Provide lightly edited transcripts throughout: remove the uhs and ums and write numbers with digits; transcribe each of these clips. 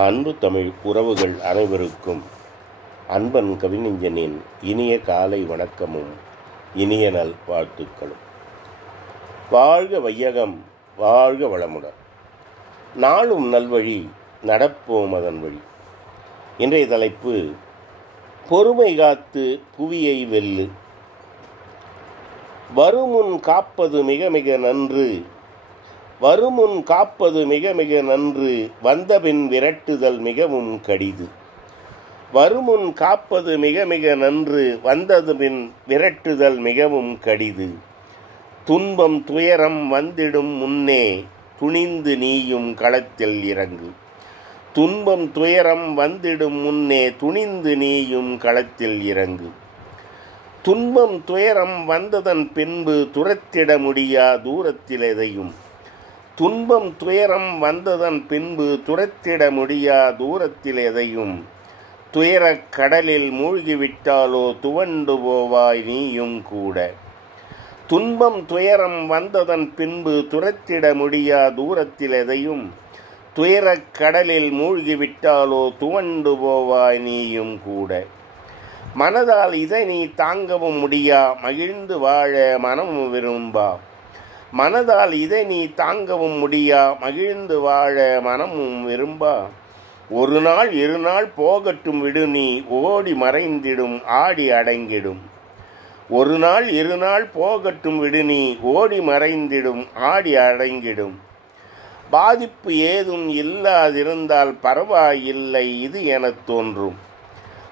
அன்பு தமிழ் உறவுகள் அனைவருக்கும் அன்பன் கவிஞனின் இனிய காலை வணக்கமும் இனிய நல் வாழ்த்துக்களும். வாழ்க வையகம், வாழ்க வளமுடன். நாளும் நல்வழி, நடப்போம் அதன் வழி. இன்றைய தலைப்பு, பொறுமை காத்து புவியை வெல்லு. வருமுன் காப்பது மிக மிக நன்று, வருமுன் காப்பது மிக மிக நன்று, வந்தபின் விரட்டுதல் மிகவும் கடிது. வருமுன் காப்பது மிக மிக நன்று, வந்ததுபின் விரட்டுதல் மிகவும் கடிது. துன்பம் துயரம் வந்திடும் முன்னே துணிந்து நீயும் களத்தில் இறங்கு. துன்பம் துயரம் வந்திடும் முன்னே துணிந்து நீயும் களத்தில் இறங்கு. துன்பம் துயரம் வந்ததன் பின்பு துரத்திட முடியா தூரத்தில் எதையும். துன்பம் துயரம் வந்ததன் பின்பு துரத்திட முடியா தூரத்தில் எதையும். துயரக் கடலில் மூழ்கிவிட்டாலோ துவண்டு போவாய் நீயும் கூட. துன்பம் துயரம் வந்ததன் பின்பு துரத்திட முடியா தூரத்தில் எதையும். துயரக் கடலில் மூழ்கிவிட்டாலோ துவண்டு போவாய் நீயும் கூட. மனதால் இதை நீ தாங்கவும் முடியா மகிழ்ந்து வாழ மனமும் விரும்பா. மனதால் இதை நீ தாங்கவும் முடியா மகிழ்ந்து வாழ மனமும் விரும்பா. ஒரு நாள் இருநாள் போகட்டும் விடு நீ ஓடி மறைந்திடும் ஆடி அடங்கிடும். ஒரு நாள் இருநாள் போகட்டும் விடு நீ ஓடி மறைந்திடும் ஆடி அடங்கிடும். பாதிப்பு ஏதும் இல்லாதிருந்தால் பரவாயில்லை இது எனத் தோன்றும்.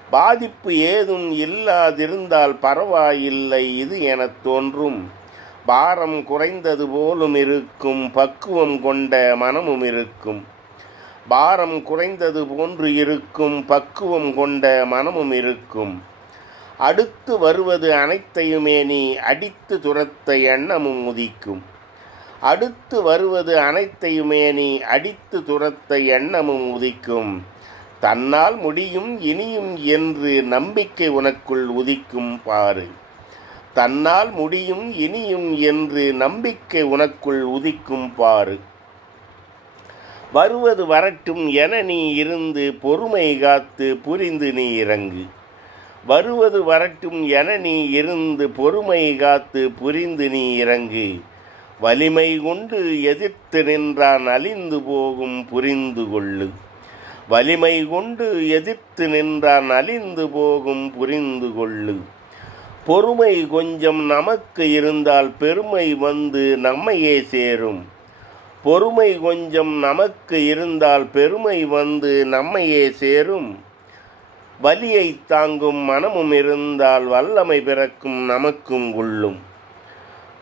பாதிப்பு ஏதும் இல்லாதிருந்தால் பரவாயில்லை இது எனத் தோன்றும். பாரம் குறைந்தது போலும் இருக்கும் பக்குவம் கொண்ட மனமும் இருக்கும். பாரம் குறைந்தது போன்று இருக்கும் பக்குவம் கொண்ட மனமும் இருக்கும். அடுத்து வருவது அனைத்தையுமே நீ அடித்து துரத்த எண்ணமும் உதிக்கும். அடுத்து வருவது அனைத்தையுமே நீ அடித்து துரத்த எண்ணமும் உதிக்கும். தன்னால் முடியும் இனியும் என்று நம்பிக்கை உனக்குள் உதிக்கும் பாரு. தன்னால் முடியும் இனியும் என்று நம்பிக்கை உனக்குள் உதிக்கும் பாரு. வருவது வரட்டும் என நீ இருந்து பொறுமை காத்து புரிந்து நீ இறங்கு. வருவது வரட்டும் என நீ இருந்து பொறுமை காத்து புரிந்து நீ இறங்கு. வலிமை கொண்டு எதிர்த்து நின்றான் அழிந்து போகும் புரிந்து கொள்ளு. வலிமை கொண்டு எதிர்த்து நின்றான் அழிந்து போகும் புரிந்து கொள்ளு. பொறுமை கொஞ்சம் நமக்கு இருந்தால் பெருமை வந்து நம்மையே சேரும். பொறுமை கொஞ்சம் நமக்கு இருந்தால் பெருமை வந்து நம்மையே சேரும். வலியை தாங்கும் மனமும் இருந்தால் வல்லமை பிறக்கும் நமக்கும் கொள்ளும்.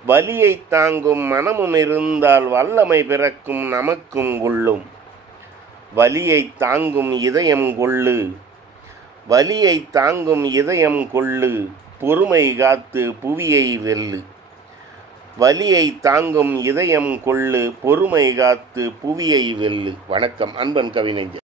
வலியை தாங்கும் மனமும் இருந்தால் வல்லமை பிறக்கும் நமக்கும் கொள்ளும். வலியை தாங்கும் இதயம் கொள்ளு. வலியை தாங்கும் இதயம் கொள்ளு. பொறுமை காத்து புவியை வெல்லு. வலியை தாங்கும் இதயம் கொள்ளு. பொறுமை காத்து புவியை வெல்லு. வணக்கம். அன்பன் கவிஞன்.